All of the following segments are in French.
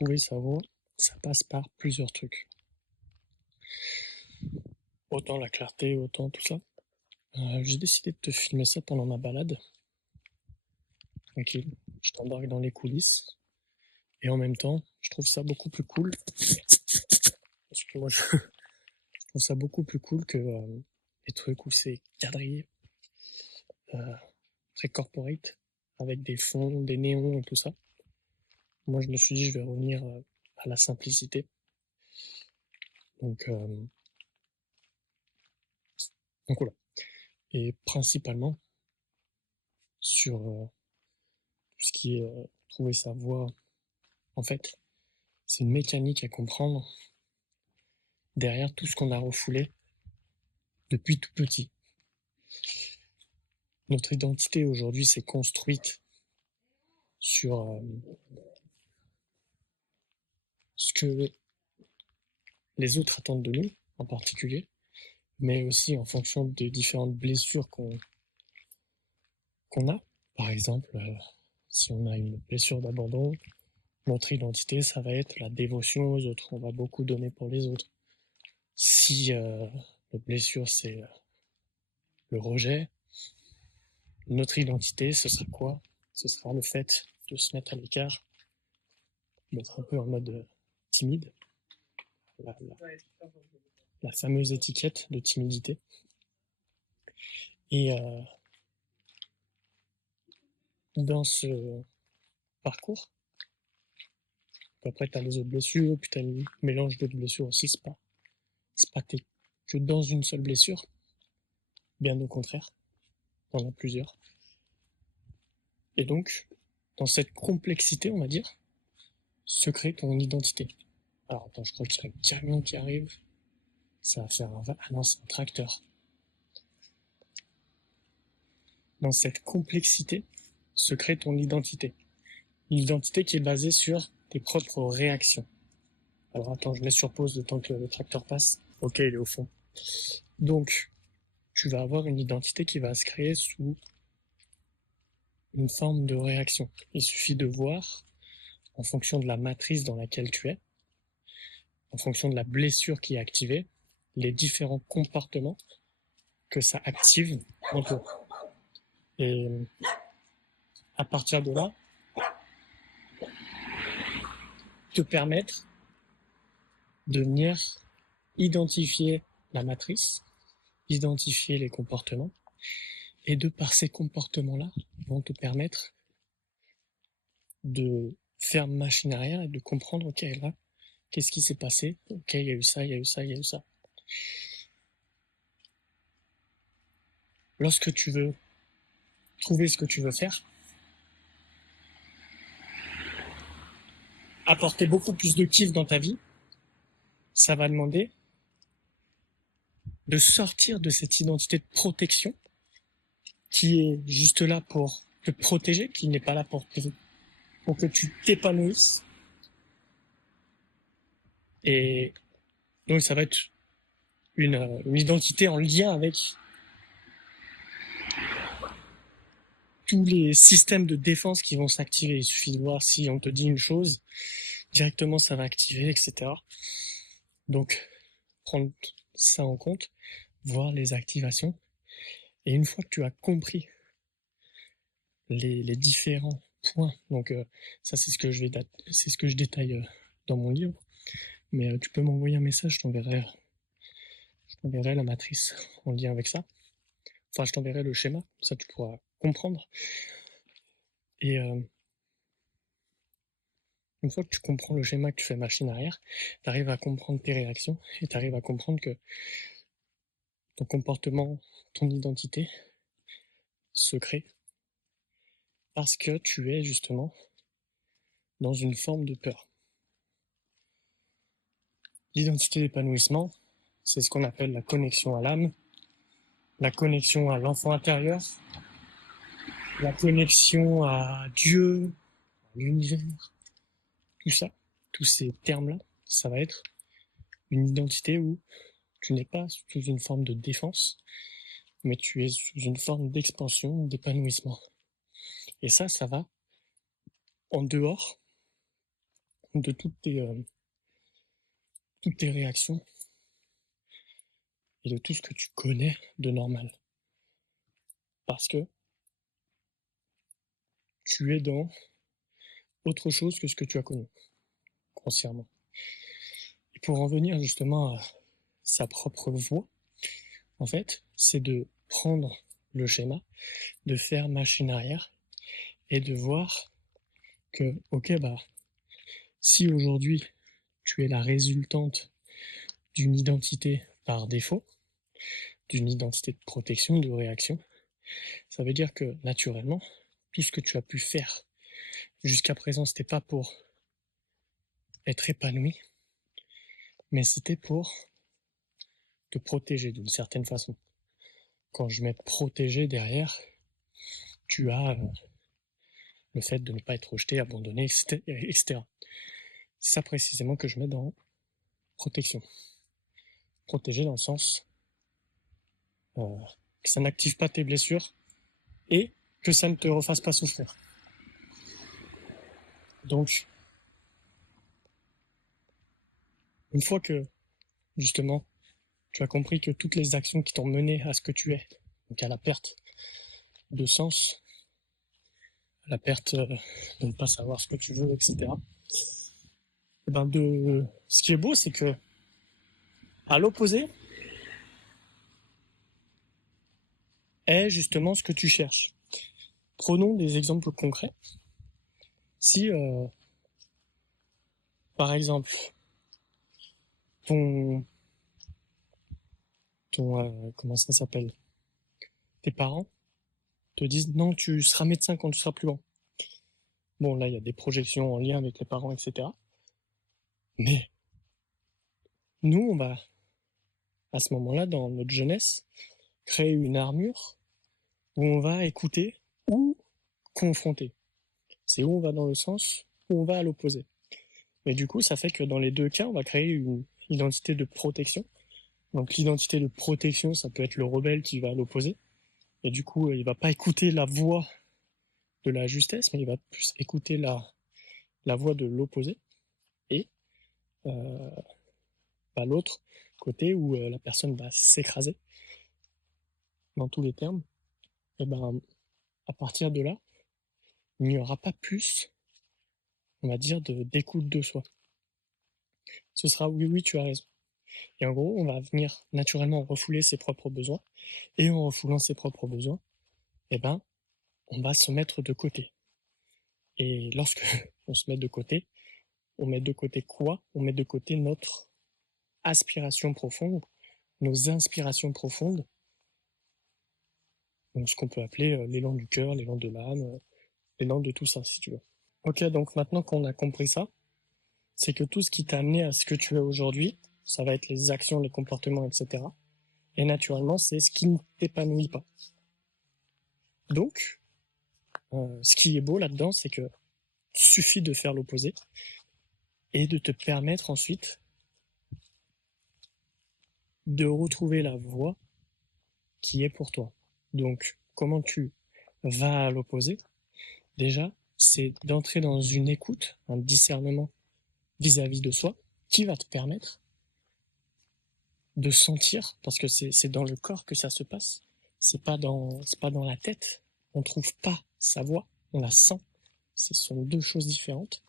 trouver sa voie, ça passe par plusieurs trucs. Autant la clarté, autant tout ça. J'ai décidé de te filmer ça pendant ma balade. Tranquille, je t'embarque dans les coulisses. Et en même temps, je trouve ça beaucoup plus cool. Parce que moi, je trouve ça beaucoup plus cool que les trucs où c'est quadrillé, très corporate, avec des fonds, des néons et tout ça. Moi, je me suis dit, je vais revenir à la simplicité. Donc voilà. Et principalement sur tout ce qui est trouver sa voie. En fait, c'est une mécanique à comprendre derrière tout ce qu'on a refoulé depuis tout petit. Notre identité aujourd'hui s'est construite sur ce que les autres attendent de nous, en particulier, mais aussi en fonction des différentes blessures qu'on a. Par exemple, si on a une blessure d'abandon, notre identité, ça va être la dévotion aux autres. On va beaucoup donner pour les autres. Si notre blessure, c'est le rejet, notre identité, ce sera quoi? Ce sera le fait de se mettre à l'écart, d'être un peu en mode timide, la fameuse étiquette de timidité. Et dans ce parcours, après tu as les autres blessures, puis tu as un mélange d'autres blessures aussi, c'est pas que t'es que dans une seule blessure, bien au contraire, t'en as plusieurs. Et donc, dans cette complexité, on va dire, se crée ton identité. Alors attends, je crois qu'il y a un camion qui arrive, ça va faire un... Ah non, c'est un tracteur. Dans cette complexité se crée ton identité. Une identité qui est basée sur tes propres réactions. Alors attends, je mets sur pause le temps que le tracteur passe. Ok, il est au fond. Donc, tu vas avoir une identité qui va se créer sous une forme de réaction. Il suffit de voir, en fonction de la matrice dans laquelle tu es, en fonction de la blessure qui est activée, les différents comportements que ça active en toi. Et à partir de là, te permettre de venir identifier la matrice, identifier les comportements, et de par ces comportements-là, vont te permettre de faire machine arrière et de comprendre, ok, là, qu'est-ce qui s'est passé? Ok, il y a eu ça, il y a eu ça, il y a eu ça. Lorsque tu veux trouver ce que tu veux faire, apporter beaucoup plus de kiff dans ta vie, ça va demander de sortir de cette identité de protection qui est juste là pour te protéger, qui n'est pas là pour que tu t'épanouisses. Et donc ça va être une identité en lien avec tous les systèmes de défense qui vont s'activer. Il suffit de voir si on te dit une chose, directement ça va activer, etc. Donc, prendre ça en compte, voir les activations. Et une fois que tu as compris les différents points, donc ça c'est ce que je détaille dans mon livre, mais tu peux m'envoyer un message, je t'enverrai la matrice en lien avec ça. Enfin, je t'enverrai le schéma, ça tu pourras comprendre. Et une fois que tu comprends le schéma, que tu fais machine arrière, tu arrives à comprendre tes réactions et tu arrives à comprendre que ton comportement, ton identité se crée parce que tu es justement dans une forme de peur. L'identité d'épanouissement, c'est ce qu'on appelle la connexion à l'âme, la connexion à l'enfant intérieur, la connexion à Dieu, à l'univers, tout ça, tous ces termes-là, ça va être une identité où tu n'es pas sous une forme de défense, mais tu es sous une forme d'expansion, d'épanouissement. Et ça va en dehors de toutes tes réactions et de tout ce que tu connais de normal. Parce que tu es dans autre chose que ce que tu as connu, consciemment. Et pour en venir justement à sa propre voie, en fait, c'est de prendre le schéma, de faire machine arrière et de voir que, ok, si aujourd'hui tu es la résultante d'une identité par défaut, d'une identité de protection, de réaction, ça veut dire que naturellement, tout ce que tu as pu faire jusqu'à présent, c'était pas pour être épanoui, mais c'était pour te protéger d'une certaine façon. Quand je mets protéger derrière, tu as le fait de ne pas être rejeté, abandonné, etc. C'est ça précisément que je mets dans protection. Protéger dans le sens que ça n'active pas tes blessures et que ça ne te refasse pas souffrir. Donc, une fois que, justement, tu as compris que toutes les actions qui t'ont mené à ce que tu es, donc à la perte de sens, à la perte de ne pas savoir ce que tu veux, etc. Et ce qui est beau, c'est que, à l'opposé, est justement ce que tu cherches. Prenons des exemples concrets. Si, par exemple, ton comment ça s'appelle, tes parents te disent non, tu seras médecin quand tu seras plus grand. Bon, là, il y a des projections en lien avec les parents, etc. Mais nous, on va, à ce moment-là, dans notre jeunesse, créer une armure où on va écouter ou confronter. C'est où on va dans le sens, où on va à l'opposé. Mais du coup, ça fait que dans les deux cas, on va créer une identité de protection. Donc l'identité de protection, ça peut être le rebelle qui va à l'opposé. Et du coup, il va pas écouter la voix de la justesse, mais il va plus écouter la voix de l'opposé. Et euh, l'autre côté où la personne va s'écraser dans tous les termes, et à partir de là, il n'y aura pas plus, on va dire, d'écoute de soi. Ce sera oui, oui, tu as raison. Et en gros, on va venir naturellement refouler ses propres besoins. Et en refoulant ses propres besoins, on va se mettre de côté. Et lorsque on se met de côté, on met de côté quoi? On met de côté notre aspiration profonde, nos inspirations profondes, donc ce qu'on peut appeler l'élan du cœur, l'élan de l'âme, l'élan de tout ça, si tu veux. Ok, donc maintenant qu'on a compris ça, c'est que tout ce qui t'a amené à ce que tu es aujourd'hui, ça va être les actions, les comportements, etc. Et naturellement, c'est ce qui ne t'épanouit pas. Donc, ce qui est beau là-dedans, c'est que suffit de faire l'opposé et de te permettre ensuite de retrouver la voie qui est pour toi. Donc, comment tu vas à l'opposé? Déjà, c'est d'entrer dans une écoute, un discernement vis-à-vis de soi qui va te permettre de sentir, parce que c'est dans le corps que ça se passe, c'est pas dans la tête. On trouve pas sa voix, on la sent. Ce sont deux choses différentes.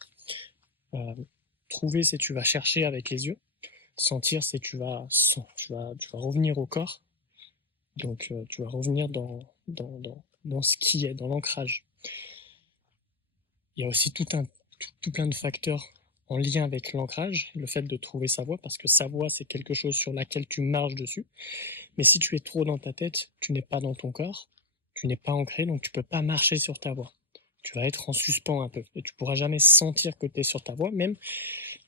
Trouver, c'est tu vas chercher avec les yeux. Sentir, c'est tu vas revenir au corps. Donc tu vas revenir dans ce qui est, dans l'ancrage. Il y a aussi tout plein de facteurs en lien avec l'ancrage, le fait de trouver sa voie, parce que sa voie, c'est quelque chose sur laquelle tu marches dessus. Mais si tu es trop dans ta tête, tu n'es pas dans ton corps, tu n'es pas ancré, donc tu peux pas marcher sur ta voie. Tu vas être en suspens un peu, et tu pourras jamais sentir que tu es sur ta voie, même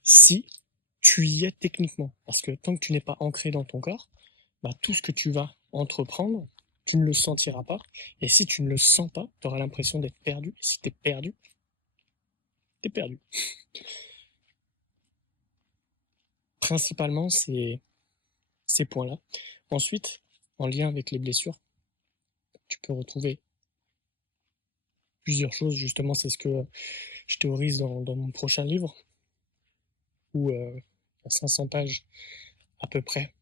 si tu y es techniquement. Parce que tant que tu n'es pas ancré dans ton corps, tout ce que tu vas entreprendre, tu ne le sentiras pas. Et si tu ne le sens pas, tu auras l'impression d'être perdu. Et si tu es perdu, tu es perdu. Principalement, c'est ces points-là. Ensuite, en lien avec les blessures, tu peux retrouver plusieurs choses. Justement, c'est ce que je théorise dans mon prochain livre. où il y a 500 pages à peu près.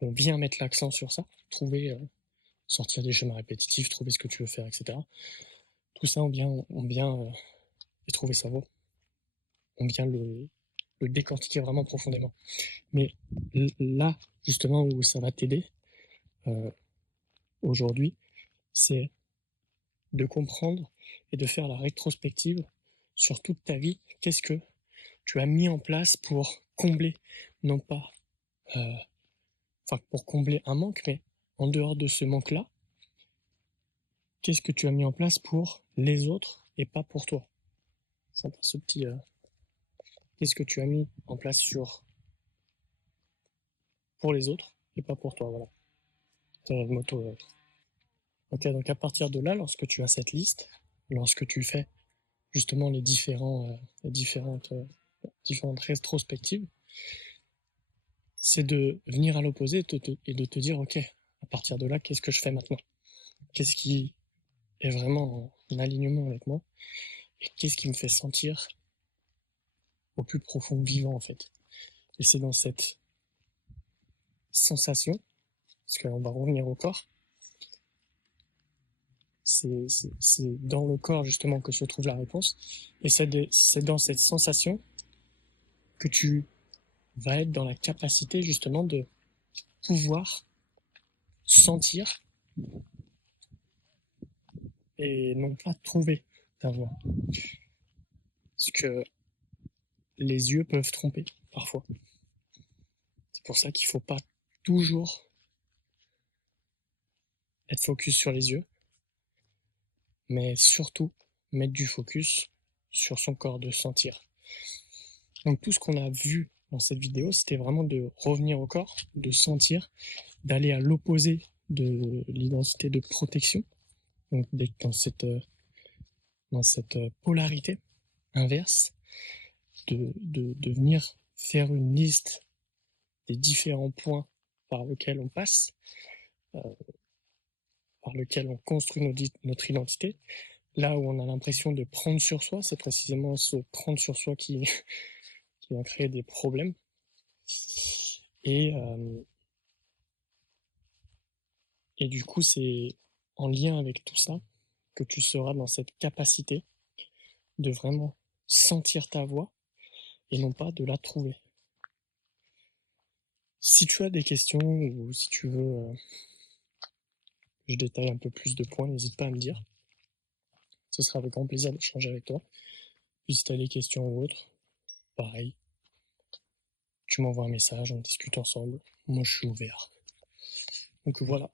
On vient mettre l'accent sur ça, trouver, sortir des schémas répétitifs, trouver ce que tu veux faire, etc. Tout ça, on vient et trouver sa voie. On vient le décortiquer vraiment profondément. Mais là, justement, où ça va t'aider aujourd'hui, c'est de comprendre et de faire la rétrospective sur toute ta vie. Qu'est-ce que tu as mis en place pour combler, non pas, pour combler un manque, mais en dehors de ce manque-là, qu'est-ce que tu as mis en place pour les autres et pas pour toi? C'est ce petit, qu'est-ce que tu as mis en place pour les autres et pas pour toi, voilà. C'est le motto. Ok, donc à partir de là, lorsque tu as cette liste, lorsque tu fais justement les différentes rétrospectives, c'est de venir à l'opposé et de te dire, ok, à partir de là, qu'est-ce que je fais maintenant? Qu'est-ce qui est vraiment en alignement avec moi? Et qu'est-ce qui me fait sentir au plus profond vivant, en fait? Et c'est dans cette sensation, parce qu'on va revenir au corps, c'est dans le corps, justement, que se trouve la réponse. Et c'est dans cette sensation que tu vas être dans la capacité, justement, de pouvoir sentir et non pas trouver ta voix. Parce que les yeux peuvent tromper parfois. C'est pour ça qu'il ne faut pas toujours être focus sur les yeux, mais surtout mettre du focus sur son corps, de sentir. Donc tout ce qu'on a vu dans cette vidéo, c'était vraiment de revenir au corps, de sentir, d'aller à l'opposé de l'identité de protection, donc d'être dans cette polarité inverse, de venir faire une liste des différents points par lesquels on passe, par lesquels on construit notre identité. Là où on a l'impression de prendre sur soi, c'est précisément ce prendre sur soi qui va créer des problèmes. Et du coup, c'est en lien avec tout ça que tu seras dans cette capacité de vraiment sentir ta voix et non pas de la trouver. Si tu as des questions ou si tu veux je détaille un peu plus de points, n'hésite pas à me dire. Ce sera avec grand plaisir d'échanger avec toi. Puis si tu as des questions ou autres, pareil, tu m'envoies un message, on discute ensemble. Moi, je suis ouvert. Donc voilà.